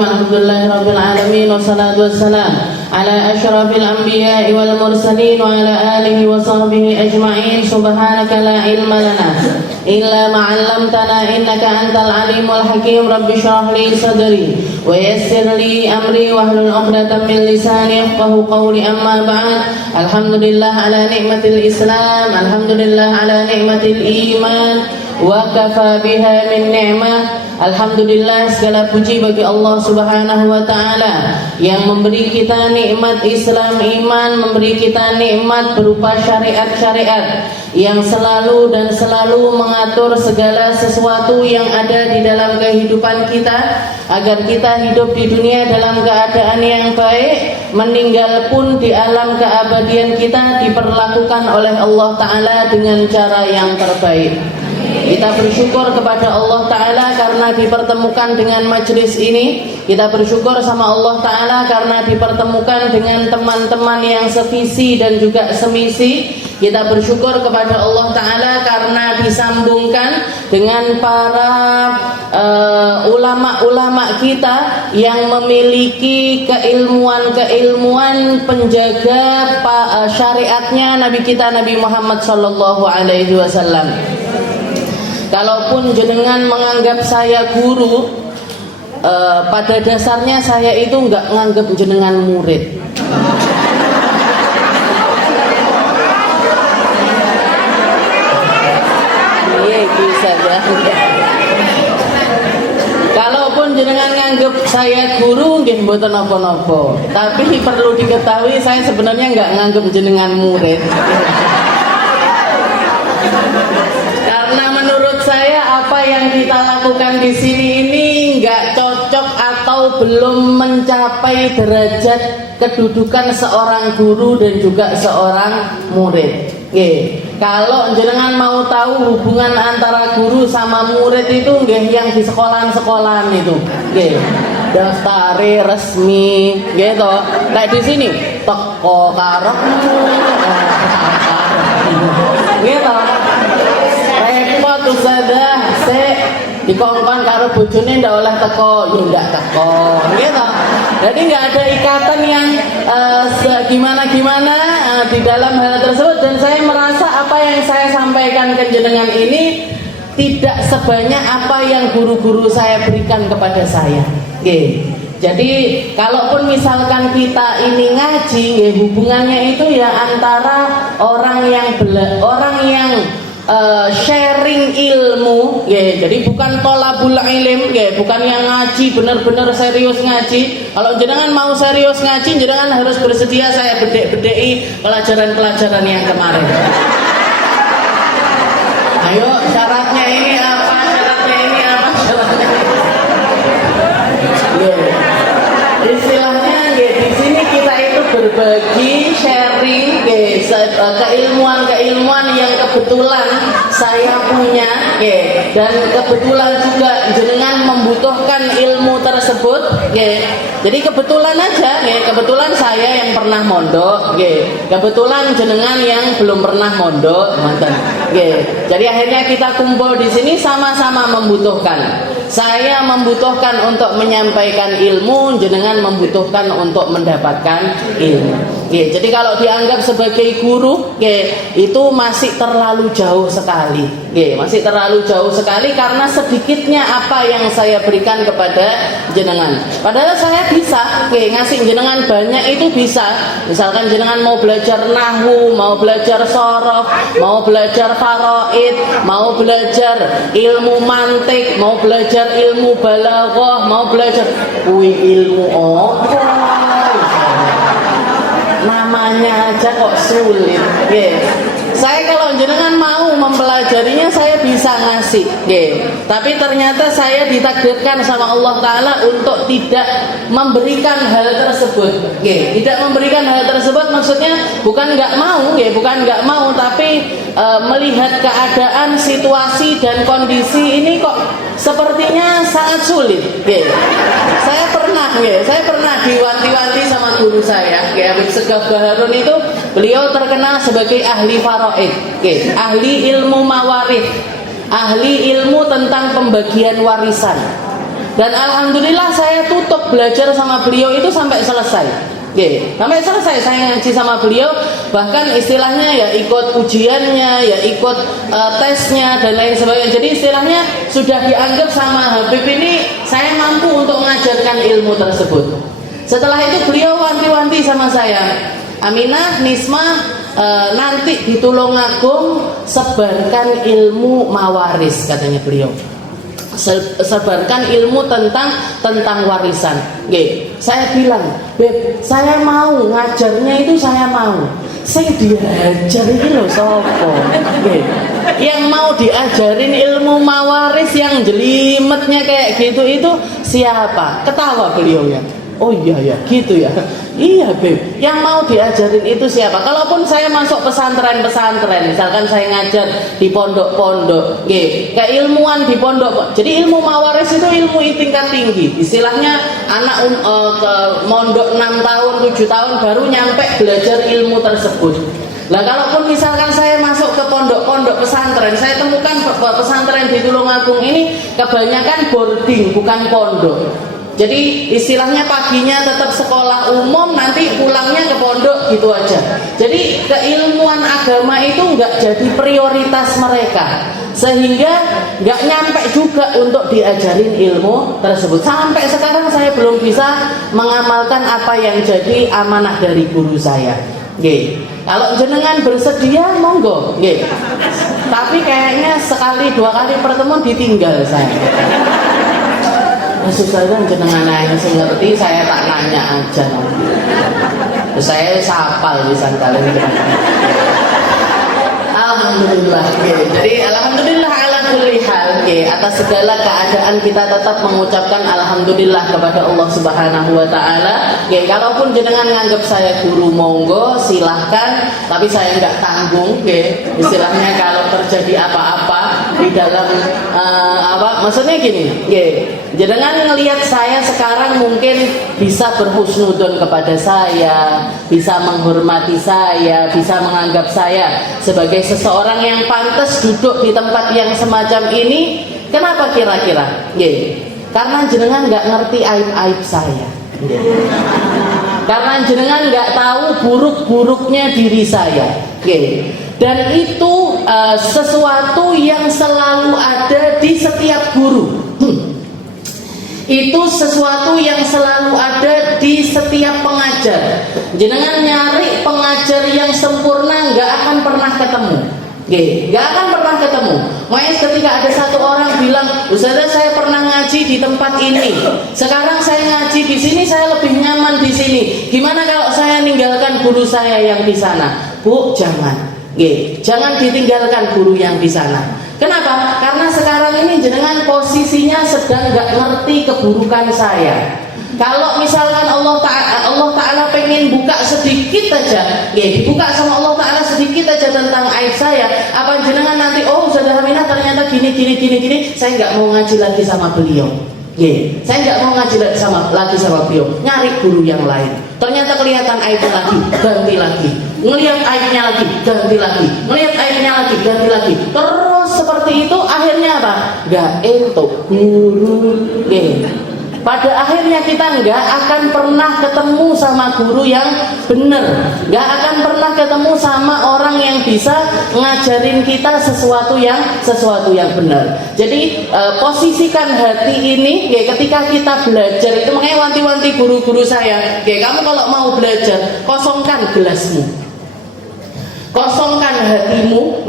alhamdulillahi rabbil alamin wassalatu wassalam ala asyrafil anbiya'i wal mursalin wa ala alihi wa sahbihi ajma'in. Subhanaka la ilma lana illa ma 'allamtana innaka antal alimul hakim. Rabbi shrah li sadri wa yassir li amri wahlul 'uqdatam min lisani yafqahu qawli. Amma ba'd. Alhamdulillah ala nikmatil Islam, alhamdulillah ala nikmatil iman, wa kafa biha min ni'mah. Alhamdulillah, segala puji bagi Allah Subhanahu wa taala yang memberi kita nikmat Islam iman, memberi kita nikmat berupa syariat-syariat yang selalu dan selalu mengatur segala sesuatu yang ada di dalam kehidupan kita agar kita hidup di dunia dalam keadaan yang baik, meninggal pun di alam keabadian kita diperlakukan oleh Allah taala dengan cara yang terbaik. Kita bersyukur kepada Allah Ta'ala karena dipertemukan dengan majelis ini. Kita bersyukur sama Allah Ta'ala karena dipertemukan dengan teman-teman yang sevisi dan juga semisi. Kita bersyukur kepada Allah Ta'ala karena disambungkan dengan para ulama-ulama kita yang memiliki keilmuan-keilmuan penjaga syariatnya Nabi kita Nabi Muhammad Sallallahu Alaihi Wasallam. Kalaupun jenengan menganggap saya guru, pada dasarnya saya itu nggak nganggap jenengan murid. Iya, bisa ya. Kalaupun jenengan nganggap saya guru, nggih mboten napa-napa. Tapi perlu diketahui saya sebenarnya nggak nganggap jenengan murid. Karena menurut saya apa yang kita lakukan di sini ini nggak cocok atau belum mencapai derajat kedudukan seorang guru dan juga seorang murid. Kalau jenengan mau tahu hubungan antara guru sama murid itu yang di sekolahan-sekolahan itu, daftari resmi, gitu. Kayak di sini, teko karepmu, gitu. Repot usadah dikongkon karo bojone ndak oleh teko, ya ndak teko, gitu. Jadi nggak ada ikatan yang gimana-gimana di dalam hal tersebut. Dan saya merasa apa yang saya sampaikan ke jenengan ini tidak sebanyak apa yang guru-guru saya berikan kepada saya. Jadi kalaupun misalkan kita ini ngaji, hubungannya itu ya antara orang yang sharing ilmu, jadi bukan tolabul ilim, bukan yang ngaji benar-benar serius ngaji. Kalau jenengan mau serius ngaji, jenengan harus bersedia saya bedek-bedeki pelajaran-pelajaran yang kemarin. Ayo, syaratnya ini apa? Syaratnya ini apa? Syaratnya. Istilahnya, di sini kita itu berbagi, sharing, keilmuan-keilmuan yang kebetulan saya punya, dan kebetulan juga jenengan membutuhkan ilmu tersebut, jadi kebetulan aja, kebetulan saya yang pernah mondok, kebetulan jenengan yang belum pernah mondok, jadi akhirnya kita kumpul di sini sama-sama membutuhkan. Saya membutuhkan untuk menyampaikan ilmu, jenengan membutuhkan untuk mendapatkan ilmu. Jadi kalau dianggap sebagai guru, itu masih terlalu jauh sekali. Masih terlalu jauh sekali karena sedikitnya apa yang saya berikan kepada jenengan. Padahal saya bisa ngasih jenengan banyak, itu bisa. Misalkan jenengan mau belajar nahwu, mau belajar shorof, mau belajar faraid, mau belajar ilmu mantik, mau belajar ilmu balaghah, mau belajar ilmu namanya aja kok sulit. Saya kalau jenengan mau mempelajarinya saya bisa ngasih, tapi ternyata saya ditakdirkan sama Allah Ta'ala untuk tidak memberikan hal tersebut. Tidak memberikan hal tersebut maksudnya bukan nggak mau, tapi melihat keadaan, situasi dan kondisi ini kok sepertinya sangat sulit. Saya pernah diwanti-wanti sama guru saya, Habib Segaf Baharun itu. Beliau terkenal sebagai ahli faraid, ahli ilmu mawarith, ahli ilmu tentang pembagian warisan. Dan alhamdulillah saya tutup belajar sama beliau itu sampai selesai. Sampai selesai saya ngaji sama beliau, bahkan istilahnya ya ikut ujiannya, ya ikut tesnya dan lain sebagainya. Jadi istilahnya sudah dianggap sama Habib ini saya mampu untuk mengajarkan ilmu tersebut. Setelah itu beliau wanti-wanti sama saya, Aminah, Nisma, nanti di Tulungagung sebarkan ilmu mawaris, katanya beliau. Sebarkan ilmu tentang warisan. Saya bilang, Beb, saya mau ngajarnya itu, saya mau. Saya diajar ini loh sopo. Yang mau diajarin ilmu mawaris yang jelimetnya kayak gitu itu siapa? Ketawa beliau ya. Oh iya ya, gitu ya. Iya Beb, yang mau diajarin itu siapa? Kalaupun saya masuk pesantren-pesantren, misalkan saya ngajar di pondok-pondok, keilmuan di pondok. Jadi ilmu mawaris itu ilmu tingkat tinggi. Istilahnya anak ke mondok 6 tahun, 7 tahun baru nyampe belajar ilmu tersebut. Nah, kalaupun misalkan saya masuk ke pondok-pondok pesantren, saya temukan pesantren di Tulungagung ini kebanyakan boarding, bukan pondok. Jadi istilahnya paginya tetap sekolah umum, nanti pulangnya ke pondok gitu aja. Jadi keilmuan agama itu nggak jadi prioritas mereka, sehingga nggak nyampe juga untuk diajarin ilmu tersebut. Sampai sekarang saya belum bisa mengamalkan apa yang jadi amanah dari guru saya. Kalau jenengan bersedia monggo. Tapi kayaknya sekali 2 kali pertemuan ditinggal saya. Susah kan jenengan yang ngerti, saya tak nanya aja. Saya sapal bisa kalian. Alhamdulillah. Jadi alhamdulillah ala kulli hal. Atas segala keadaan kita tetap mengucapkan alhamdulillah kepada Allah Subhanahu wa taala. Kalaupun jenengan nganggap saya guru, monggo silahkan, tapi saya enggak tanggung. Istilahnya kalau terjadi apa-apa di dalam maksudnya gini, jenengan ngelihat saya sekarang mungkin bisa berhusnudon kepada saya, bisa menghormati saya, bisa menganggap saya sebagai seseorang yang pantas duduk di tempat yang semacam ini. Kenapa kira-kira? Karena jenengan nggak ngerti aib-aib saya. Karena jenengan nggak tahu buruk-buruknya diri saya. Dan itu sesuatu yang selalu ada di setiap guru. Itu sesuatu yang selalu ada di setiap pengajar. Jenengan nyari pengajar yang sempurna nggak akan pernah ketemu. Nggak akan pernah ketemu. Makanya ketika ada satu orang bilang, Ustazah saya pernah ngaji di tempat ini, sekarang saya ngaji di sini, saya lebih nyaman di sini. Gimana kalau saya ninggalkan guru saya yang di sana? Bu, jangan. Jangan ditinggalkan guru yang di sana. Kenapa? Karena sekarang ini jenengan posisinya sedang nggak ngerti keburukan saya. Kalau misalkan Allah Ta'ala pengen buka sedikit aja, dibuka sama Allah Ta'ala sedikit aja tentang aib saya, apa jenengan nanti, oh Ustazah Aminah ternyata gini, saya nggak mau ngaji lagi sama beliau. Saya nggak mau ngaji lagi sama beliau, nyari guru yang lain. Ternyata kelihatan aibnya lagi, ganti lagi. Ngelihat aibnya lagi, ganti lagi. Ngelihat aibnya lagi, ganti lagi. Terus seperti itu, akhirnya apa? Nggak entuk guru. Pada akhirnya kita nggak akan pernah ketemu sama guru yang benar, nggak akan pernah ketemu sama orang yang bisa ngajarin kita sesuatu yang benar. Jadi posisikan hati ini, ketika kita belajar itu, makanya wanti-wanti guru-guru saya, kamu kalau mau belajar kosongkan gelasmu, kosongkan hatimu,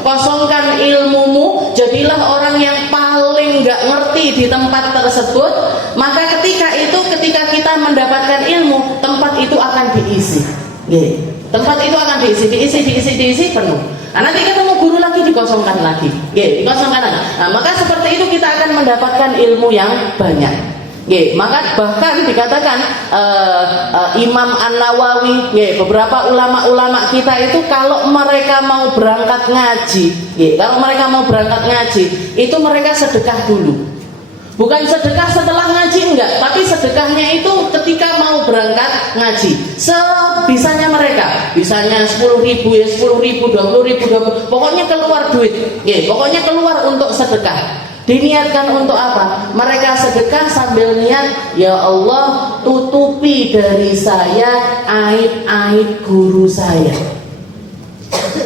kosongkan ilmumu, jadilah orang yang paling nggak ngerti di tempat tersebut. Maka ketika kita mendapatkan ilmu, tempat itu akan diisi. Tempat itu akan diisi penuh. Nah, nanti ketemu guru lagi, dikosongkan lagi. Dikosongkan lagi. Nah, maka seperti itu kita akan mendapatkan ilmu yang banyak. Maka bahkan dikatakan Imam An-Nawawi, beberapa ulama-ulama kita itu kalau mereka mau berangkat ngaji, itu mereka sedekah dulu. Bukan sedekah setelah ngaji, enggak, tapi sedekahnya itu ketika mau berangkat ngaji. Sebisanya mereka, bisanya 10.000 ya 10.000, 20.000, pokoknya keluar duit. Pokoknya keluar untuk sedekah. Diniatkan untuk apa? Mereka sedekah sambil niat, ya Allah tutupi dari saya aib-aib guru saya,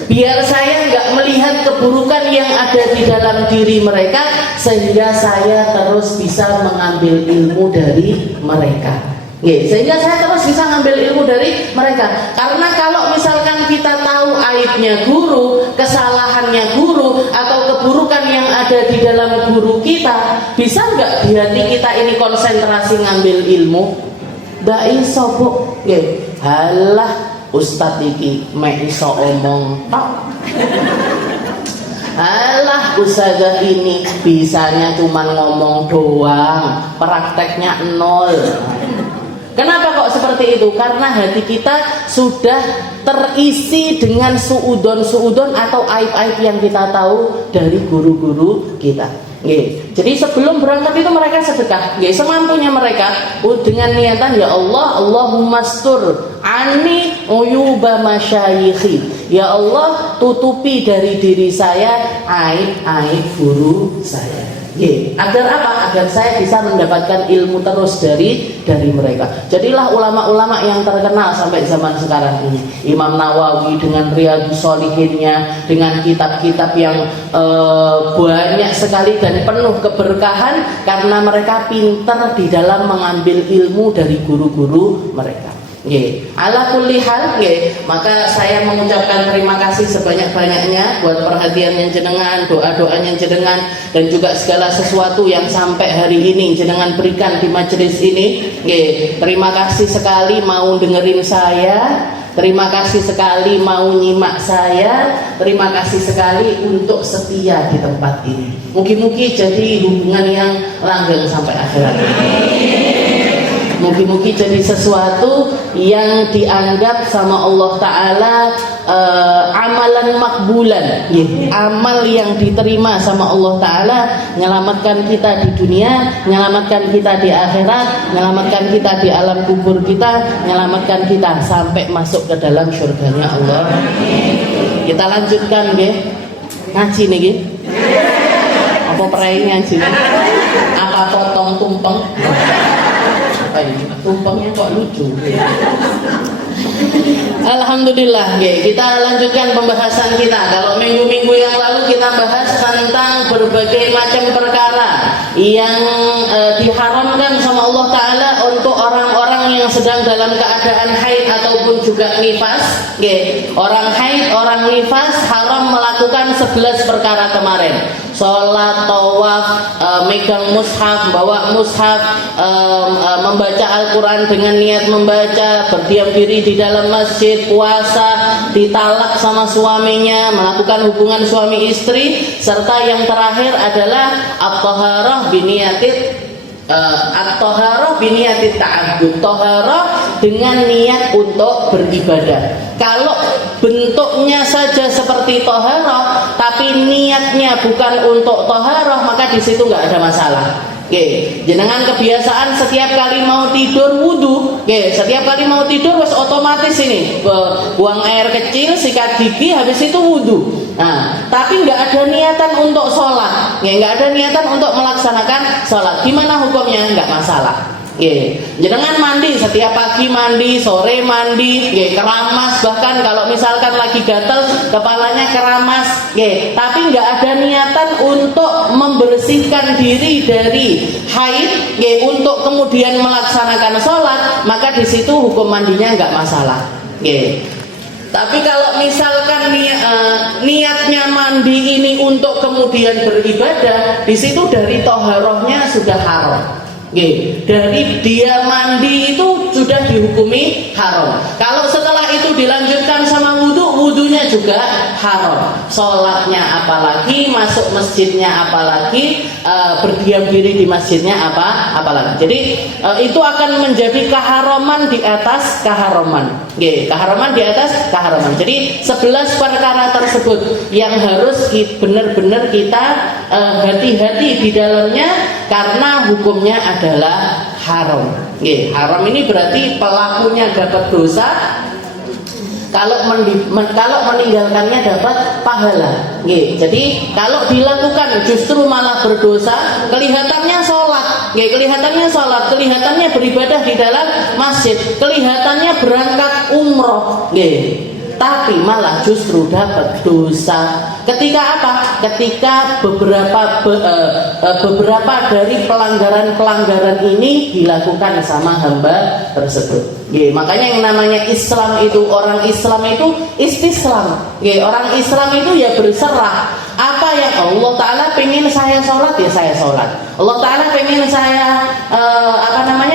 biar saya nggak melihat keburukan yang ada di dalam diri mereka, sehingga saya terus bisa mengambil ilmu dari mereka. Sehingga saya terus bisa ngambil ilmu dari mereka. Karena kalau misalkan kita tahu aibnya guru, kesalahannya guru, atau keburukan yang ada di dalam guru kita, bisa nggak di hati kita ini konsentrasi ngambil ilmu? Nggak iso, Bu. Halah Ustadz iki mek iso omong tok. Alah ustazah ini bisanya cuma ngomong doang, prakteknya nol. Kenapa kok seperti itu? Karena hati kita sudah terisi dengan suudon atau aib-aib yang kita tahu dari guru-guru kita. Jadi sebelum berangkat itu mereka sedekah, semampunya mereka dengan niatan, ya Allah, Allahumma stur ani uyuba masyayikhi. Ya Allah, tutupi dari diri saya aib-aib guru saya. Agar apa? Agar saya bisa mendapatkan ilmu terus dari mereka. Jadilah ulama-ulama yang terkenal sampai zaman sekarang ini. Imam Nawawi dengan Riyadhus Shalihinnya, dengan kitab-kitab yang banyak sekali dan penuh keberkahan, karena mereka pintar di dalam mengambil ilmu dari guru-guru mereka. Ala kulli hal, maka saya mengucapkan terima kasih sebanyak-banyaknya buat perhatiannya jenengan, doa-doanya jenengan, dan juga segala sesuatu yang sampai hari ini jenengan berikan di majelis ini. Terima kasih sekali mau dengerin saya, terima kasih sekali mau nyimak saya, terima kasih sekali untuk setia di tempat ini. Mugi-mugi jadi hubungan yang langgeng sampai akhirat. Mugi-mugi jadi sesuatu yang dianggap sama Allah Ta'ala amalan makbulan, amal yang diterima sama Allah Ta'ala, menyelamatkan kita di dunia, menyelamatkan kita di akhirat, menyelamatkan kita di alam kubur kita, menyelamatkan kita sampai masuk ke dalam surganya Allah. Kita lanjutkan ngaji nih. Apa perai ngaji? Apa potong tumpeng? Tumpengnya kok lucu. Alhamdulillah, kita lanjutkan pembahasan kita. Kalau minggu-minggu yang lalu kita bahas tentang berbagai macam perkara yang diharamkan sama Allah Ta'ala untuk orang-orang yang sedang dalam keadaan haid ataupun juga nifas. Orang haid, orang nifas haram melakukan 11 perkara kemarin. Sholat, tawaf, megang mushaf, bawa mushaf, membaca Al-Quran dengan niat membaca, berdiam diri di dalam masjid, puasa, ditalak sama suaminya, melakukan hubungan suami istri, serta yang terakhir adalah at-taharah biniyatit ta'abbud, taharah dengan niat untuk beribadah. Kalau bentuknya saja seperti taharah tapi niatnya bukan untuk taharah, maka di situ nggak ada masalah. Jenengan kebiasaan setiap kali mau tidur wudu, setiap kali mau tidur wes otomatis ini buang air kecil, sikat gigi, habis itu wudu. Nah, tapi nggak ada niatan untuk sholat, nggak ada niatan untuk melaksanakan sholat. Gimana hukumnya? Nggak masalah. Jenengan mandi setiap pagi, mandi sore, mandi, keramas, bahkan kalau misalkan lagi gatel kepalanya keramas, tapi nggak ada niatan untuk membersihkan diri dari haid, untuk kemudian melaksanakan sholat, maka di situ hukum mandinya nggak masalah. Tapi kalau misalkan niatnya mandi ini untuk kemudian beribadah, di situ dari toharohnya sudah haram. Dari dia mandi itu sudah dihukumi haram. Kalau setelah itu dilanjutkan sama wudu, wudunya juga haram. Sholatnya apalagi, masuk masjidnya apalagi, berdiam diri di masjidnya apalagi. Jadi itu akan menjadi keharaman di atas keharaman. Keharaman di atas keharaman. Jadi 11 perkara tersebut yang harus benar-benar kita hati-hati di dalamnya, karena hukumnya adalah haram. Haram ini berarti pelakunya dapat dosa, kalau meninggalkannya dapat pahala. Jadi kalau dilakukan justru malah berdosa. Kelihatannya sholat, kelihatannya beribadah di dalam masjid, kelihatannya berangkat umroh, tapi malah justru dapat dosa. Ketika apa? Ketika beberapa dari pelanggaran ini dilakukan sama hamba tersebut. Makanya yang namanya Islam itu, orang Islam itu istislam. Orang Islam itu ya berserah. Apa yang Allah Ta'ala pengen saya sholat, ya saya sholat. Allah Ta'ala pengen saya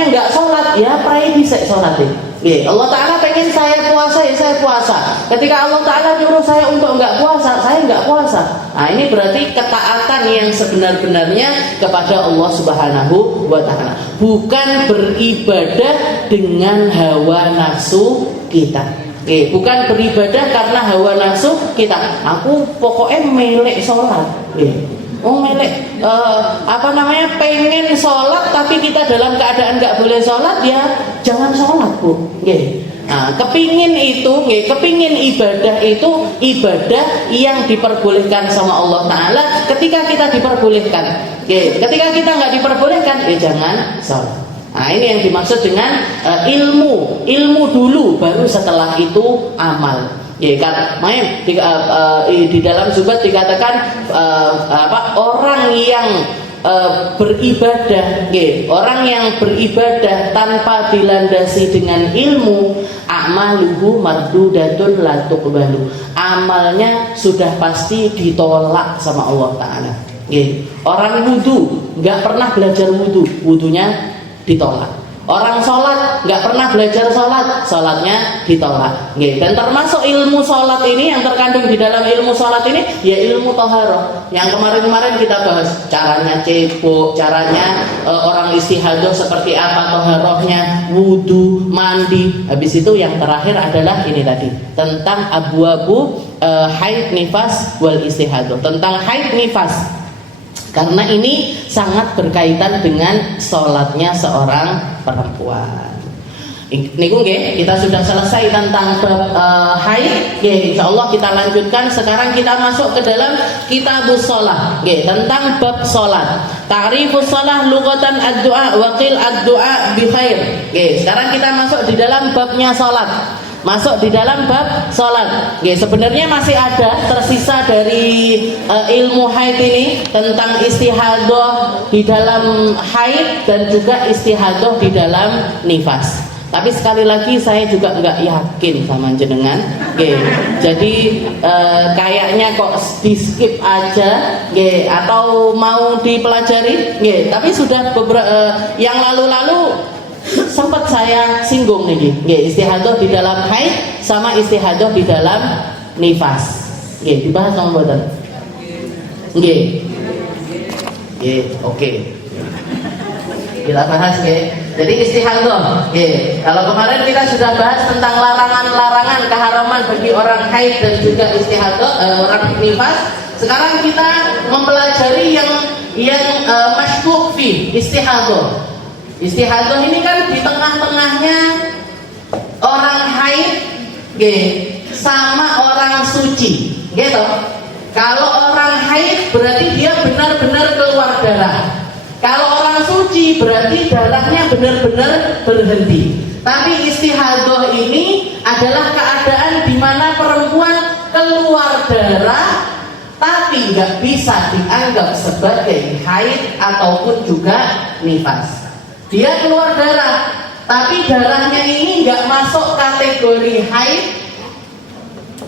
nggak sholat, ya pray bisa sholat. Allah Ta'ala pengen saya puasa, ya saya puasa. Ketika Allah Ta'ala nyuruh saya untuk nggak puasa, saya nggak puasa. Nah ini berarti ketaatan yang sebenar-benarnya kepada Allah Subhanahu wa Ta'ala, bukan beribadah dengan hawa nafsu kita. Bukan beribadah karena hawa nafsu kita. Aku pokoknya melek sholat. Pengen sholat tapi kita dalam keadaan nggak boleh sholat, ya jangan sholat, Bu. Nah, kepingin ibadah itu ibadah yang diperbolehkan sama Allah Ta'ala ketika kita diperbolehkan. Ketika kita nggak diperbolehkan, ya jangan sholat. Nah ini yang dimaksud dengan ilmu dulu, baru setelah itu amal. Di dalam Zubat dikatakan orang yang beribadah, orang yang beribadah tanpa dilandasi dengan ilmu, amaluhu mardudatun la tuqbalu. Amalnya sudah pasti ditolak sama Allah Ta'ala. Orang wudu nggak pernah belajar wudunya ditolak. Orang sholat nggak pernah belajar sholatnya ditolak. Dan termasuk ilmu sholat ini, yang terkandung di dalam ilmu sholat ini, ya ilmu toharoh. Yang kemarin kita bahas caranya cebok, caranya orang istihadah seperti apa toharohnya, wudu, mandi. Habis itu yang terakhir adalah ini tadi, tentang abwabu haid, nifas, wal istihadah, tentang haid, nifas. Karena ini sangat berkaitan dengan sholatnya seorang perempuan. Kita sudah selesai tentang haid. Insyaallah kita lanjutkan. Sekarang kita masuk ke dalam kitabus sholat. Tentang bab sholat. Ta'rifus sholat lughatan ad-du'a wa qil ad-du'a bi khair. Sekarang kita masuk di dalam babnya sholat. Masuk di dalam bab sholat. Sebenarnya masih ada tersisa dari ilmu haid ini, tentang istihadah di dalam haid dan juga istihadah di dalam nifas. Tapi sekali lagi saya juga nggak yakin sama jenengan. Jadi kayaknya kok di skip aja, atau mau dipelajari. Tapi sudah yang lalu-lalu sempat saya singgung nih, istihadah di dalam haid sama istihadah di dalam nifas. Dibahas sama mboten? Oke. Kita bahas Jadi istihadah. Kalau kemarin kita sudah bahas tentang larangan-larangan keharaman bagi orang haid dan juga istihadah orang nifas. Sekarang kita mempelajari yang masybuk fi istihadah. Istihadah ini kan di tengah-tengahnya orang haid sama orang suci, gitu. Kalau orang haid berarti dia benar-benar keluar darah. Kalau orang suci berarti darahnya benar-benar berhenti. Tapi istihadah ini adalah keadaan di mana perempuan keluar darah tapi nggak bisa dianggap sebagai haid ataupun juga nifas. Dia keluar darah, tapi darahnya ini nggak masuk kategori haid,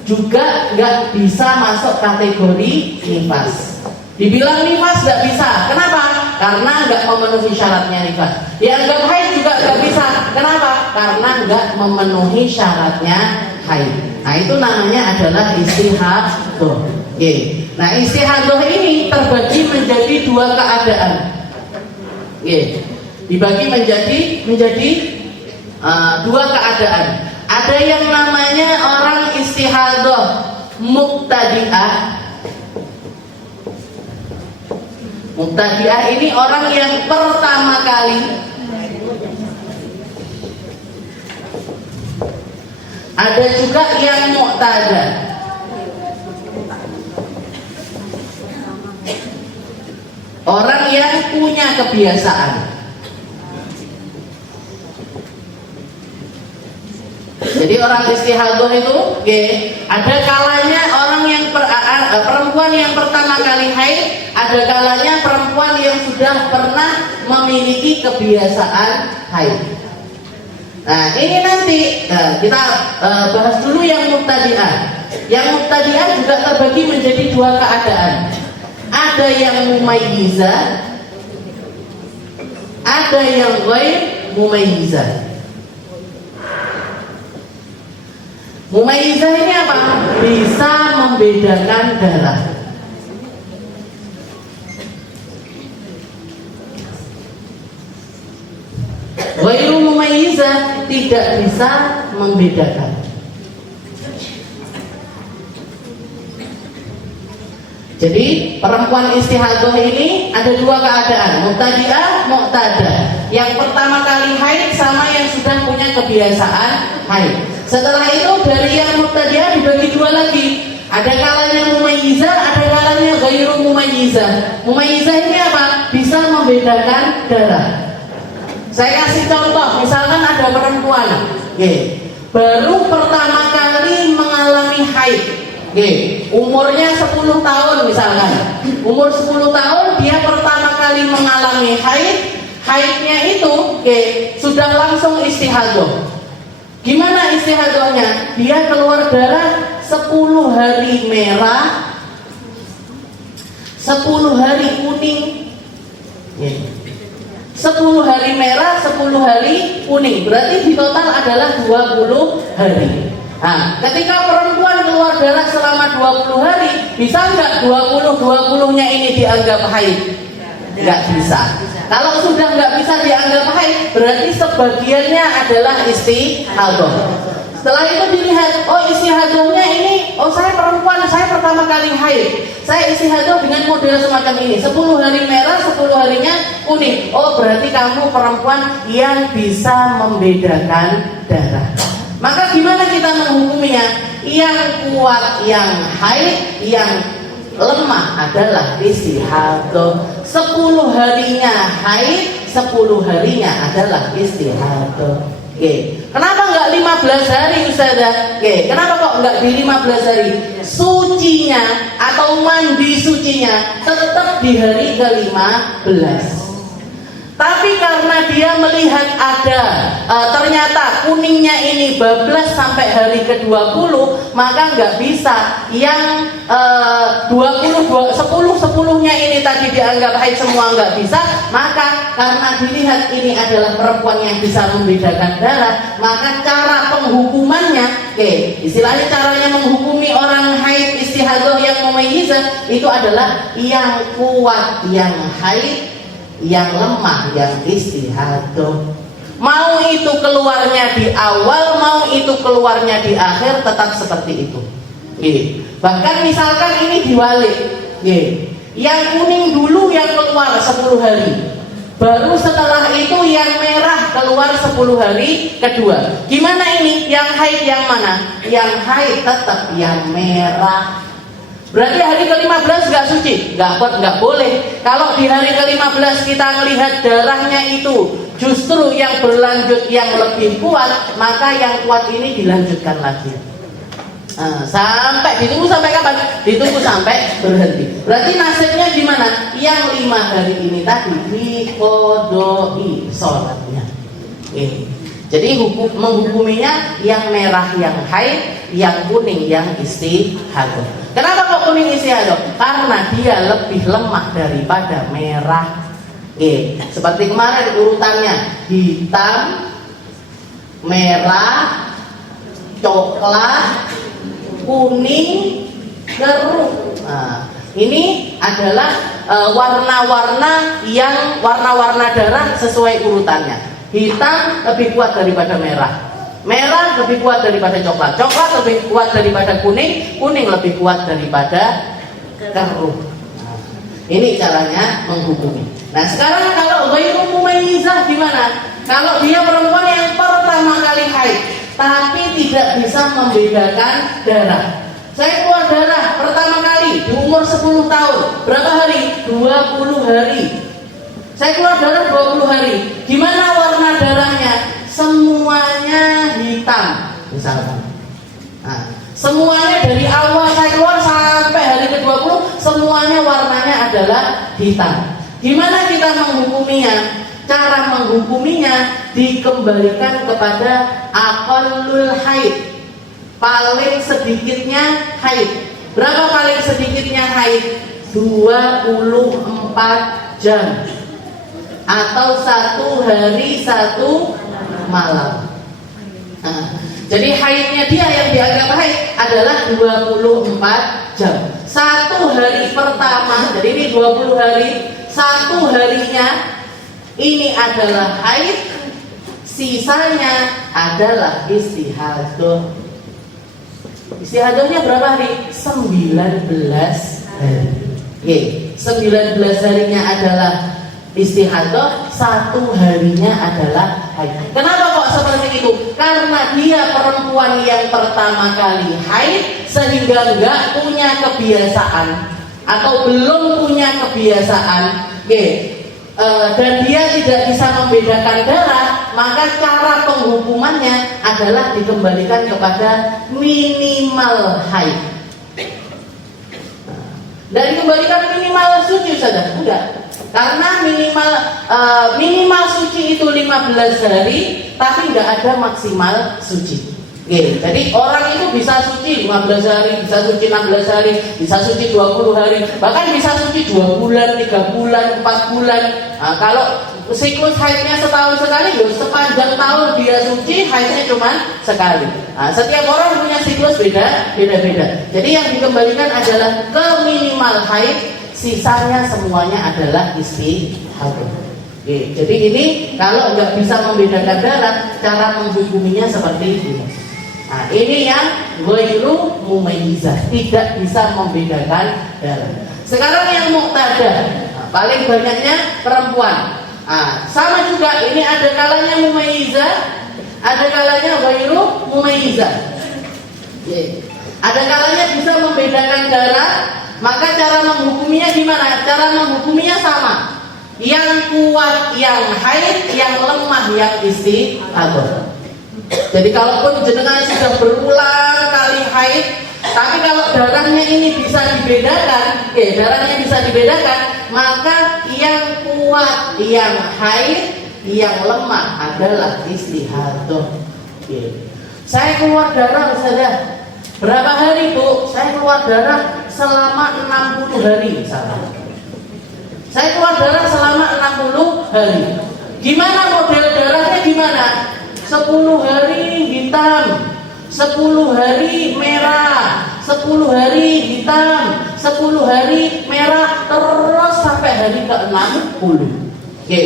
juga nggak bisa masuk kategori nifas. Dibilang nifas nggak bisa, kenapa? Karena nggak memenuhi syaratnya nifas. Dianggap haid juga nggak bisa, kenapa? Karena nggak memenuhi syaratnya haid. Nah itu namanya adalah istihadah. Nah istihadah ini terbagi menjadi dua keadaan. Dibagi menjadi dua keadaan. Ada yang namanya orang istihadah muqtadi'ah. Muqtadi'ah ini orang yang pertama kali Ada juga yang mu'tada. Orang yang punya kebiasaan. Jadi orang istihadah itu, ada kalanya orang yang perempuan yang pertama kali haid, ada kalanya perempuan yang sudah pernah memiliki kebiasaan haid. Nah ini nanti kita bahas dulu yang mubtadi'ah. Yang mubtadi'ah juga terbagi menjadi dua keadaan. Ada yang mumayyizah, ada yang ghair mumayyizah. Mumayyizah ini apa? Bisa membedakan darah. Ghairu mumayyizah tidak bisa membedakan. Jadi perempuan istihadah ini ada dua keadaan, mubtadi'ah, mu'tada. Yang pertama kali haid sama yang sudah punya kebiasaan haid. Setelah itu dari yang mubtadi'ah dibagi dua lagi. Ada kalanya mumayyizah, ada kalanya ghairu mumayyizah. Mumayyizah ini apa? Bisa membedakan darah. Saya kasih contoh, misalkan ada perempuan, baru pertama kali mengalami haid. Umurnya 10 tahun misalkan. Umur 10 tahun dia pertama kali mengalami haid. Haidnya itu sudah langsung istihadah. Gimana istihadahnya? Dia keluar darah 10 hari merah, 10 hari kuning. 10 hari merah, 10 hari kuning. Berarti di total adalah 20 hari. Nah, ketika perempuan keluar darah selama 20 hari, bisa nggak 20-20-nya ini dianggap haid? Nggak bisa. Kalau sudah nggak bisa dianggap haid, berarti sebagiannya adalah istihadah. Setelah itu dilihat, oh istihadahnya ini, oh saya perempuan, saya pertama kali haid. Saya istihadah dengan model semacam ini, 10 hari merah, 10 harinya kuning. Oh berarti kamu perempuan yang bisa membedakan darah. Maka gimana kita menghukuminya? Yang kuat yang haid, yang lemah adalah istihadah. 10 harinya haid, 10 harinya adalah istihadah. Kenapa enggak 15 hari Ustazah? Kenapa kok enggak di 15 hari? Sucinya atau mandi sucinya tetap di hari ke-15. Tapi karena dia melihat ada ternyata kuningnya ini bablas sampai hari ke-20, maka nggak bisa yang 10-10-nya ini tadi dianggap haid semua nggak bisa. Maka karena dilihat ini adalah perempuan yang bisa membedakan darah, maka cara penghukumannya, istilahnya caranya menghukumi orang haid istihadah yang mumayyizah itu adalah yang kuat yang haid, yang lemah yang istihadah. Mau itu keluarnya di awal, mau itu keluarnya di akhir, tetap seperti itu. Bahkan misalkan ini diwalik, yang kuning dulu yang keluar 10 hari, baru setelah itu yang merah keluar 10 hari kedua. Gimana ini? Yang haid yang mana? Yang haid tetap yang merah. Berarti hari ke-15 nggak suci? Nggak boleh. Kalau di hari ke-15 kita melihat darahnya itu justru yang berlanjut yang lebih kuat, maka yang kuat ini dilanjutkan lagi. Sampai ditunggu sampai kapan? Ditunggu sampai berhenti. Berarti nasibnya gimana? Yang 5 hari ini tadi diqodoi sholatnya. Jadi menghukuminya yang merah yang haid, yang kuning yang istihadah. Kenapa kok kuning istihadah? Karena dia lebih lemah daripada merah. Seperti kemarin urutannya hitam, merah, coklat, kuning, keruh. Nah, ini adalah warna-warna yang warna-warna darah sesuai urutannya. Hitam lebih kuat daripada merah, merah lebih kuat daripada coklat, coklat lebih kuat daripada kuning, kuning lebih kuat daripada keruh. Ini caranya menghukumi. Nah sekarang kalau ghairu mumayyizah gimana? Kalau dia perempuan yang pertama kali haid, tapi tidak bisa membedakan darah. Saya keluar darah pertama kali di umur 10 tahun. Berapa hari? 20 hari. Saya keluar darah 20 hari. Gimana warna darahnya? Semuanya hitam, misalkan. Nah, semuanya dari awal saya keluar sampai hari ke-20, semuanya warnanya adalah hitam. Gimana kita menghukuminya? Cara menghukuminya dikembalikan kepada aqallul haid. Paling sedikitnya haid. Berapa paling sedikitnya haid? 24 jam. Atau 1 hari 1 malam. Nah, jadi haidnya dia yang dianggap haid adalah 24 jam. 1 hari pertama, jadi ini 20 hari, 1 harinya ini adalah haid, sisanya adalah istihadah. Istihadahnya berapa hari? 19 hari. 19 harinya adalah istihadah, 1 harinya adalah haid. Kenapa kok seperti itu? Karena dia perempuan yang pertama kali haid, sehingga nggak punya kebiasaan atau belum punya kebiasaan, dan dia tidak bisa membedakan darah, maka cara penghukumannya adalah dikembalikan kepada minimal haid. Dan dikembalikan minimal suci saja, enggak. Karena minimal suci itu 15 hari, tapi nggak ada maksimal suci. Jadi orang itu bisa suci 15 hari, bisa suci 16 hari, bisa suci 20 hari, bahkan bisa suci 2 bulan, 3 bulan, 4 bulan. Nah, kalau siklus haidnya setahun sekali, ya sepanjang tahun dia suci, haidnya cuma sekali. Nah, setiap orang punya siklus beda-beda. Jadi yang dikembalikan adalah ke minimal haid, sisanya semuanya adalah istihadah. Jadi ini kalau nggak bisa membedakan darah, cara menghukuminya seperti ini. Nah, ini yang ghairu mumayyizah, tidak bisa membedakan darah. Sekarang yang muqtadah, paling banyaknya perempuan. Nah, sama juga, ini ada kalanya mumayyizah, ada kalanya ghairu mumayyizah. Ada kalanya bisa membedakan darah. Maka cara menghukuminya gimana? Cara menghukuminya sama. Yang kuat yang haid, yang lemah yang istihadah. Jadi kalaupun jenengan sudah berulang kali haid, tapi kalau darahnya ini bisa dibedakan, darahnya bisa dibedakan, maka yang kuat yang haid, yang lemah adalah istihadah. Saya keluar darah saja. Berapa hari, Bu? Saya keluar darah selama 60 hari misalnya. Saya keluar darah selama 60 hari. Gimana model darahnya gimana? 10 hari hitam, 10 hari merah, 10 hari hitam, 10 hari merah, terus sampai hari ke-60.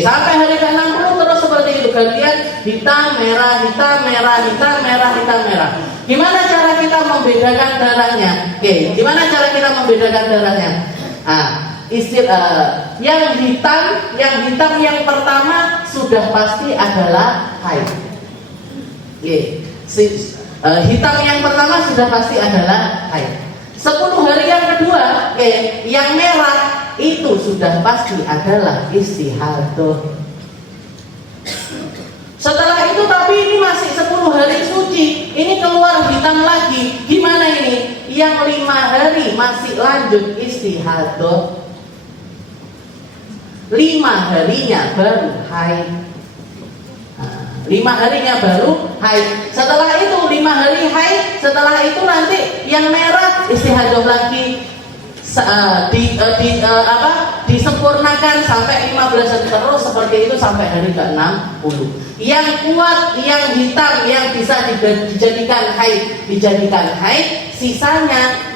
Sampai hari ke-60 terus seperti itu, gantian hitam, merah, hitam, merah, hitam, merah, hitam, merah. Gimana cara kita membedakan darahnya? Gimana cara kita membedakan darahnya? Yang hitam yang pertama sudah pasti adalah haid. Hitam yang pertama sudah pasti adalah haid. 10 hari yang kedua, yang merah itu sudah pasti adalah istihadah. Setelah itu tapi ini masih 10 hari suci, ini keluar hitam lagi. Gimana ini? Yang 5 hari masih lanjut istihadah, 5 harinya baru haid. 5 harinya baru haid. Setelah itu 5 hari haid, setelah itu nanti yang merah istihadah lagi. Disempurnakan sampai 15 hari terus seperti itu sampai hari ke-60. Yang kuat, yang hitam, yang bisa dijadikan haid, sisanya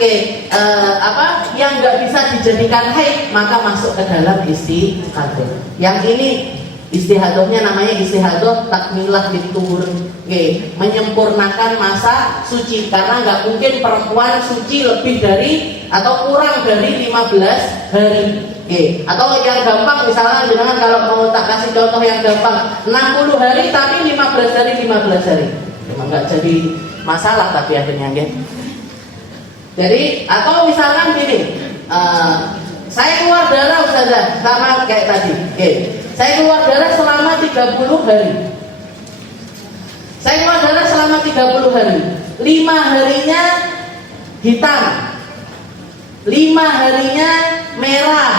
yang nggak bisa dijadikan haid maka masuk ke dalam istihadah. Yang ini istihadahnya namanya istihadah takmilah litur, menyempurnakan masa suci, karena nggak mungkin perempuan suci lebih dari atau kurang dari 15 hari. Atau yang gampang misalnya jangan, kalau mau tak kasih contoh yang gampang 60 hari tapi 15 hari memang nggak jadi masalah tapi akhirnya nggih. Jadi atau misalkan gini, saya keluar darah Ustazah sama kayak tadi. Oke. Saya keluar darah selama 30 hari. Saya keluar darah selama 30 hari. 5 harinya hitam. 5 harinya merah.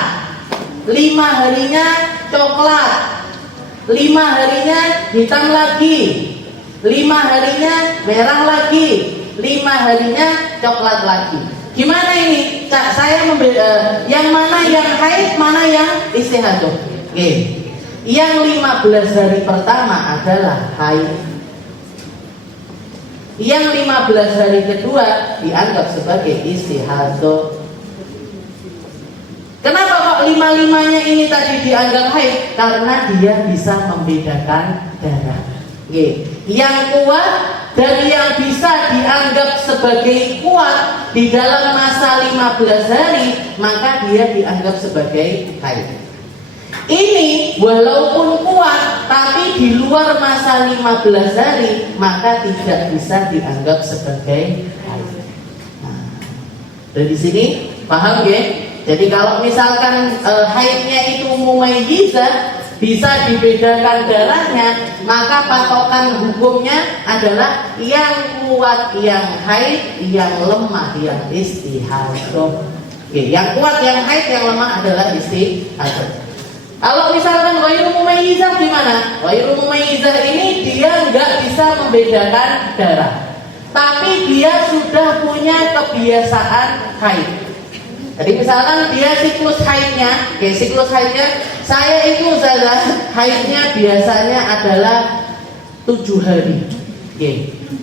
5 harinya coklat. 5 harinya hitam lagi. 5 harinya merah lagi. 5 harinya coklat lagi. Gimana ini? Saya yang mana yang haid, mana yang istihadah? Oke. Yang 15 hari pertama adalah haid. Yang 15 hari kedua dianggap sebagai istihadah. Kenapa kok 5-5-nya ini tadi dianggap haid? Karena dia bisa membedakan darah. Oke. Yang kuat dan yang bisa dianggap sebagai kuat di dalam masa 15 hari, maka dia dianggap sebagai haid. Ini walaupun kuat tapi di luar masa 15 hari, maka tidak bisa dianggap sebagai haid. Nah, dari sini paham ya? Jadi kalau misalkan haidnya itu mumayyizah, bisa dibedakan darahnya, maka patokan hukumnya adalah yang kuat yang haid, yang lemah yang istihadah. Oke, yang kuat yang haid, yang lemah adalah istihadah. Kalau misalkan ghairu mumayyizah gimana? Ghairu mumayyizah ini dia nggak bisa membedakan darah, tapi dia sudah punya kebiasaan haid. Jadi misalkan dia siklus haidnya, siklus haidnya saya itu haidnya biasanya adalah 7 hari.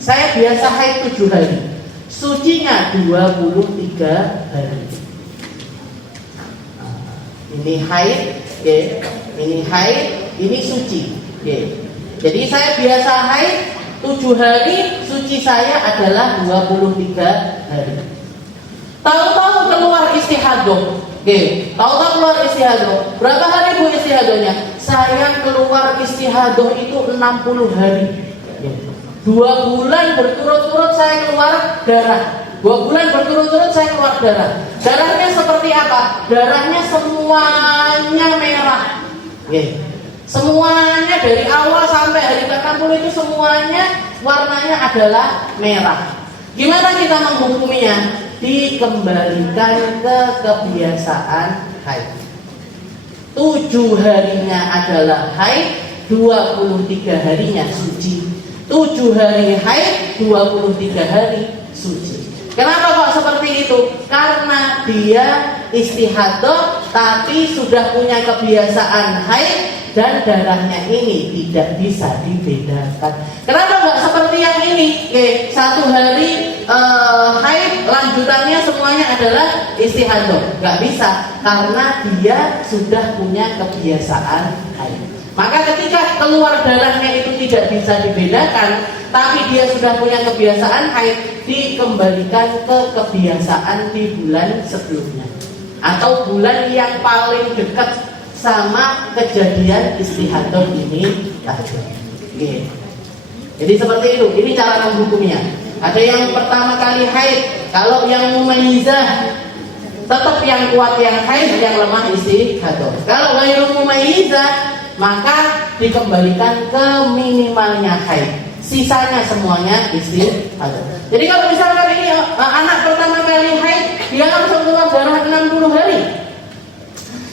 Saya biasa haid 7 hari. Sucinya 23 hari. Ini haid, ini haid, ini suci. Jadi saya biasa haid 7 hari, suci saya adalah 23 hari. Tahu-tahu keluar istihadah. Tahu-tahu keluar istihadah. Berapa hari Bu istihadahnya? Saya keluar istihadah itu 60 hari. 2 bulan berturut-turut saya keluar darah. 2 bulan berturut-turut saya keluar darah. Darahnya seperti apa? Darahnya semuanya merah. Semuanya dari awal sampai hari ke-60 itu semuanya warnanya adalah merah. Gimana kita menghukuminya? Dikembalikan ke kebiasaan haid. 7 harinya adalah haid, 23 harinya suci. 7 hari haid, 23 hari suci. Kenapa kok seperti itu? Karena dia istihadah tapi sudah punya kebiasaan haid dan darahnya ini tidak bisa dibedakan. Kenapa nggak seperti yang ini? 1 hari haid, lanjutannya semuanya adalah istihadah. Nggak bisa, karena dia sudah punya kebiasaan haid. Maka ketika keluar darahnya itu tidak bisa dibedakan, tapi dia sudah punya kebiasaan haid, dikembalikan ke kebiasaan di bulan sebelumnya atau bulan yang paling dekat sama kejadian istihadah ini tadi. Jadi seperti itu. Ini cara menghukumnya. Ada yang pertama kali haid. Kalau yang mumayyizah, tetap yang kuat yang haid, yang lemah istihadah. Kalau ghairu mumayyizah, maka dikembalikan ke minimalnya haid. Sisanya semuanya istihadah. Jadi kalau misalkan ini anak pertama kali haid, dia langsung keluar darah 60 hari.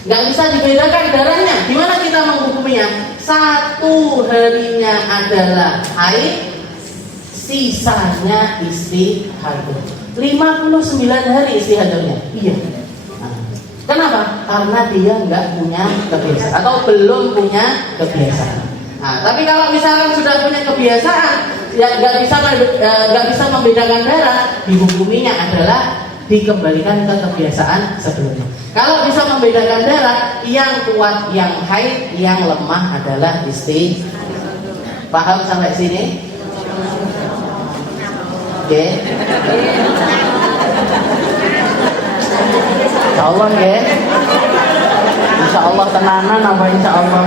Nggak bisa dibedakan darahnya. Gimana kita menghukumnya? 1 harinya adalah haid, sisanya istihadah. 59 hari istihadahnya. Iya. Kenapa? Karena dia nggak punya kebiasaan atau belum punya kebiasaan. Tapi kalau misalkan sudah punya kebiasaan, ya nggak bisa membedakan darah, dihukuminya adalah dikembalikan ke kebiasaan sebelumnya. Kalau bisa membedakan darah, yang kuat yang haid, yang lemah adalah istihadah. Paham sampai sini? Oke. Insya Allah ya. Insya Allah tenanan apa insya Allah?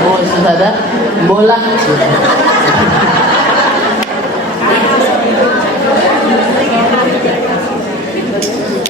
Oh sudah ada bola.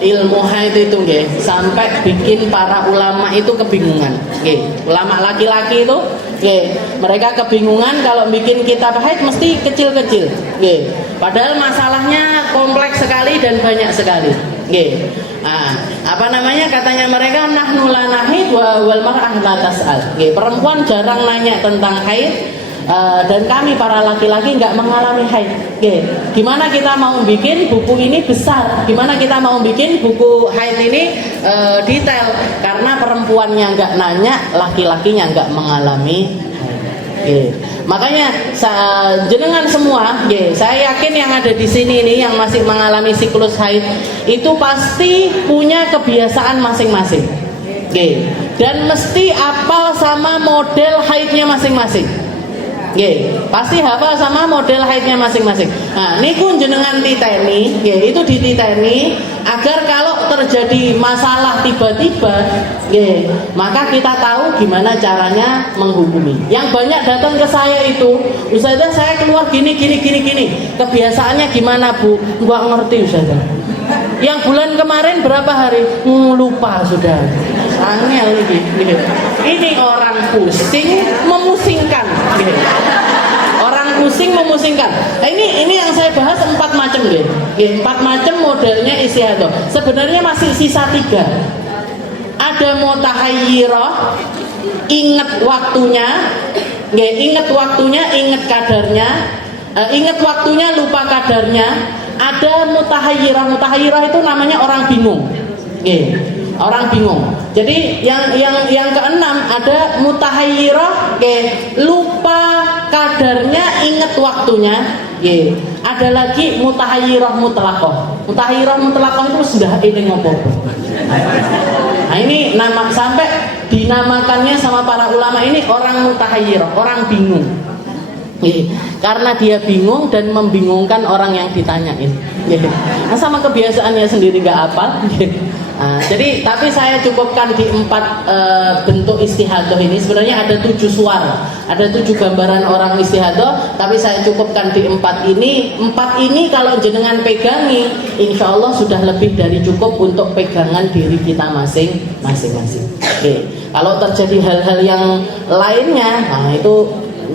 ilmu haid itu nggih sampai bikin para ulama itu kebingungan. Nggih, ulama laki-laki itu nggih, mereka kebingungan kalau bikin kitab haid mesti kecil-kecil. Nggih. Padahal masalahnya kompleks sekali dan banyak sekali. Nggih. Nah, apa namanya katanya mereka nahnu la nahid wa wal mar'ah la tas'al. Nggih, perempuan jarang nanya tentang haid. Dan kami para laki-laki nggak mengalami haid. Okay. Gimana kita mau bikin buku ini besar? Gimana kita mau bikin buku haid ini detail? Karena perempuannya nggak nanya, laki-lakinya nggak mengalami haid. Okay. Makanya jenengan semua, saya yakin yang ada di sini ini yang masih mengalami siklus haid itu pasti punya kebiasaan masing-masing. Okay. Dan mesti apal sama model haidnya masing-masing. Pasti hafal sama model haidnya masing-masing. Nah, niku jenengan titeni, itu dititeni agar kalau terjadi masalah tiba-tiba, maka kita tahu gimana caranya menghukumi. Yang banyak datang ke saya itu, Ustazah saya keluar gini. Kebiasaannya gimana Bu? Nggak ngerti Ustazah. Yang bulan kemarin berapa hari? Lupa sudah. Angel ini. Ini orang pusing memusingkan. Orang pusing memusingkan. Nah, ini yang saya bahas 4 macam deh. 4 macam modelnya istihadah. Sebenarnya masih sisa 3. Ada mutahayyirah, ingat waktunya, ingat kadarnya, ingat waktunya lupa kadarnya. Ada mutahayyirah. Mutahayyirah itu namanya orang bingung. Orang bingung. Jadi yang keenam ada mutahayyirah, lupa kadarnya, ingat waktunya. Ada lagi mutahayyirah mutlaqah. Mutahayyirah mutlaqah itu sudah eling apa. Nah, ini nama sampai dinamakannya sama para ulama ini orang mutahayyirah, orang bingung. Karena dia bingung dan membingungkan orang yang ditanyain. Nah, sama kebiasaannya sendiri nggak hafal. Nah, jadi tapi saya cukupkan di 4 bentuk istihadah ini. Sebenarnya ada 7 suara, ada 7 gambaran orang istihadah, tapi saya cukupkan di 4 ini. 4 ini kalau jenengan pegangi, insya Allah sudah lebih dari cukup untuk pegangan diri kita masing-masing. Kalau terjadi hal-hal yang lainnya, nah itu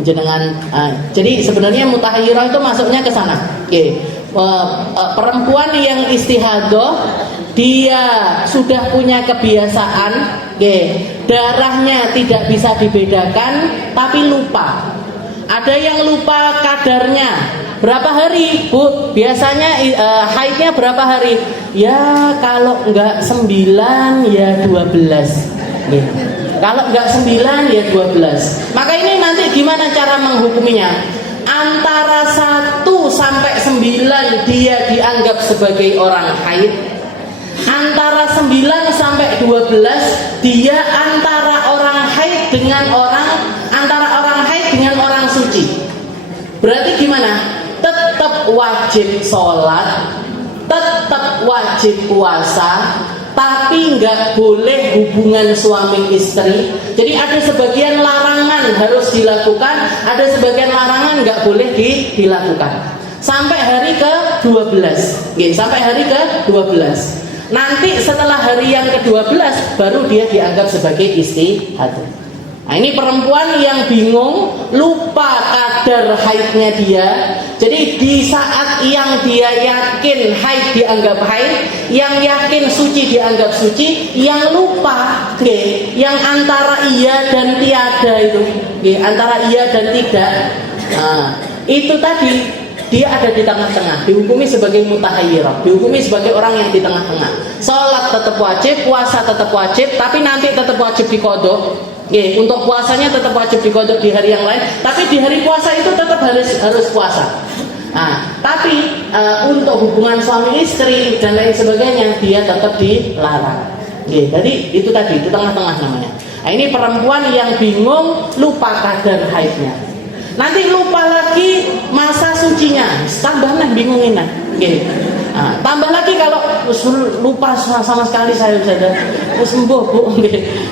jenengan. Jadi sebenarnya mutahayyirah itu masuknya ke sana. Perempuan yang istihadah, dia sudah punya kebiasaan, darahnya tidak bisa dibedakan, tapi lupa. Ada yang lupa kadarnya. Berapa hari, Bu? Biasanya haidnya berapa hari? Ya kalau enggak 9 ya 12. Kalau enggak 9 ya 12. Maka ini nanti gimana cara menghukuminya? Antara 1 sampai 9 dia dianggap sebagai orang haid. Antara 9 sampai 12 dia antara orang haid dengan orang suci. Berarti gimana? Tetap wajib sholat, tetap wajib puasa, tapi nggak boleh hubungan suami istri. Jadi ada sebagian larangan harus dilakukan, ada sebagian larangan nggak boleh dilakukan. Sampai hari ke-12. Sampai hari ke-12. Nanti setelah hari yang ke-12 baru dia dianggap sebagai istihadah. Nah, ini perempuan yang bingung, lupa kadar haidnya dia. Jadi di saat yang dia yakin haid dianggap haid, yang yakin suci dianggap suci, yang lupa, yang antara iya dan tiada itu, antara iya dan tidak. Nah, itu tadi dia ada di tengah-tengah, dihukumi sebagai mutahayyirah, dihukumi sebagai orang yang di tengah-tengah. Salat tetap wajib, puasa tetap wajib, tapi nanti tetap wajib diqodho. Untuk puasanya tetap wajib diqodho di hari yang lain, tapi di hari puasa itu tetap harus puasa. Nah, tapi untuk hubungan suami istri dan lain sebagainya dia tetap dilarang. Jadi itu tadi, itu tengah-tengah namanya. Nah, ini perempuan yang bingung, lupa kadar haidnya. Nanti lupa lagi masa sucinya, tambah bingungin nah. Nah, tambah lagi kalau lupa sama sekali saya sudah sembuh Bu.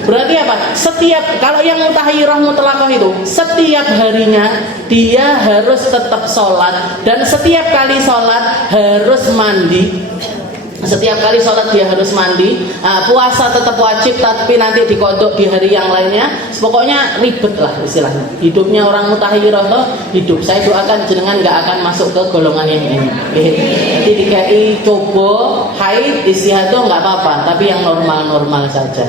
Berarti apa? Setiap kalau yang mutahayyirah mutlaqah itu setiap harinya dia harus tetap sholat dan setiap kali sholat harus mandi. Setiap kali sholat dia harus mandi. Puasa tetap wajib, tapi nanti dikodok di hari yang lainnya. Pokoknya ribet lah istilahnya. Hidupnya orang mutakhirah tuh hidup. Saya doakan jenengan nggak akan masuk ke golongan yang ini. Jadi dikai coba haid istihadah nggak apa-apa, tapi yang normal-normal saja.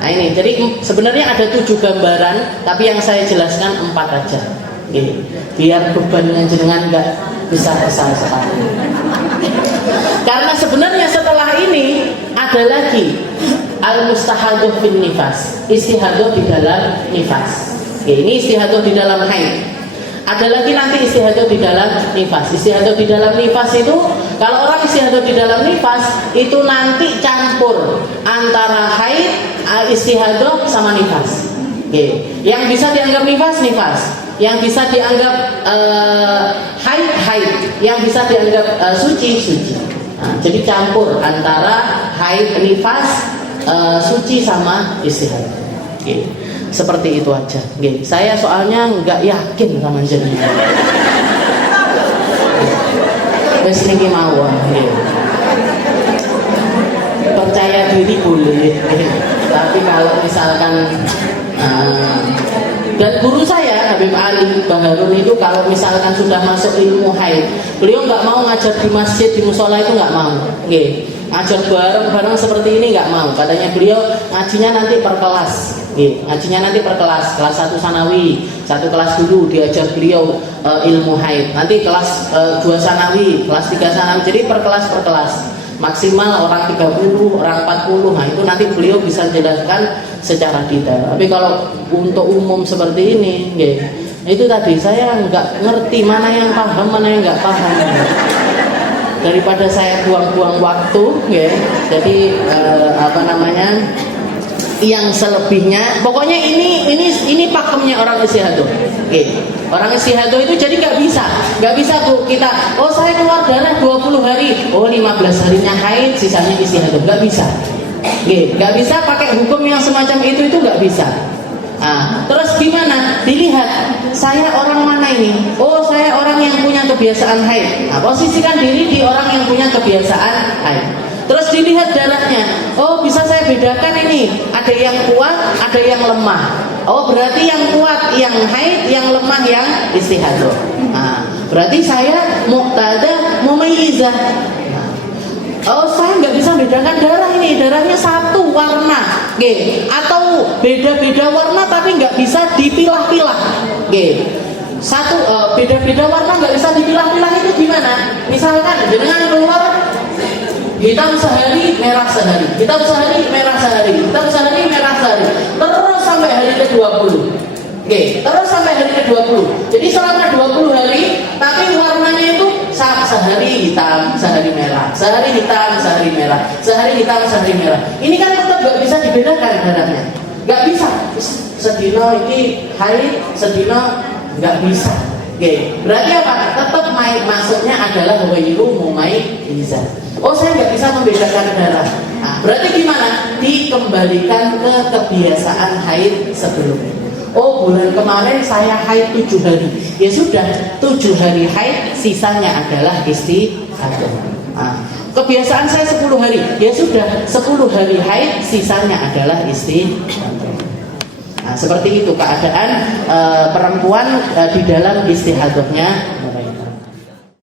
Nah ini, jadi sebenarnya ada 7 gambaran, tapi yang saya jelaskan 4 aja. Biar beban jenengan nggak besar-besar sekali. Karena sebenarnya setelah ini ada lagi al-mustahadah bin nifas, istihadah di dalam nifas. Ini istihadah di dalam haid. Ada lagi nanti istihadah di dalam nifas. Istihadah di dalam nifas itu, kalau orang istihadah di dalam nifas itu nanti campur antara haid, istihadah sama nifas. Yang bisa dianggap nifas, nifas. Yang bisa dianggap haid, haid. Yang bisa dianggap suci, suci. Jadi campur antara haid, nifas, suci sama istihadah. Seperti itu aja. Saya soalnya nggak yakin sama jenengan. Wes niki mawon. Percaya diri boleh, tapi kalau misalkan dan guru saya Habib Ali Baharun itu kalau misalkan sudah masuk ilmu haid, beliau nggak mau ngajar di masjid, di musola itu nggak mau. Ngajar bareng-bareng seperti ini nggak mau. Katanya beliau ngajinya nanti per kelas. Ngajinya nanti per kelas, kelas 1 sanawi, 1 kelas dulu diajar beliau ilmu haid. Nanti kelas 2 sanawi, kelas 3 sanawi. Jadi per kelas maksimal orang 30, orang 40. Nah itu nanti beliau bisa jelaskan secara detail. Tapi kalau untuk umum seperti ini, itu tadi saya nggak ngerti mana yang paham, mana yang nggak paham. Daripada saya buang-buang waktu, jadi yang selebihnya, pokoknya ini pakemnya orang istihadah. Orang istihadah itu jadi nggak bisa Bu kita, oh saya keluar darah 20 hari, oh 15 harinya haid, sisanya istihadah, nggak bisa. Nggak bisa pakai hukum yang semacam itu nggak bisa. Terus gimana? Dilihat saya orang mana ini? Oh saya orang yang punya kebiasaan haid. Posisikan diri di orang yang punya kebiasaan haid. Terus dilihat darahnya. Oh bisa saya bedakan ini. Ada yang kuat, ada yang lemah. Oh berarti yang kuat yang haid, yang lemah yang istihadah. Berarti saya muqtada mumayyizah. Oh saya nggak bisa bedakan darah ini, darahnya satu warna, atau beda-beda warna tapi nggak bisa dipilah-pilah, satu beda-beda warna nggak bisa dipilah-pilah itu gimana? Misalkan dengan keluar hitam sehari, merah sehari, hitam sehari, merah sehari, hitam sehari, merah sehari, terus sampai hari ke-20. Terus sampai hari ke-20. Jadi selama 20 hari, tapi warnanya itu sehari hitam, sehari merah, sehari hitam, sehari merah, sehari hitam, sehari merah. Ini kan tetap nggak bisa dibedakan darahnya, nggak bisa. Sedino ini haid, sedino nggak bisa. Berarti apa? Tetap masuknya adalah ghairu mumayyizah. Oh saya nggak bisa membedakan darah. Berarti gimana? Dikembalikan ke kebiasaan haid sebelumnya. Oh bulan kemarin saya haid 7 hari. Ya sudah 7 hari haid, sisanya adalah istihadah. Kebiasaan saya 10 hari. Ya sudah 10 hari haid, sisanya adalah istihadah. Seperti itu keadaan perempuan di dalam istihadahnya.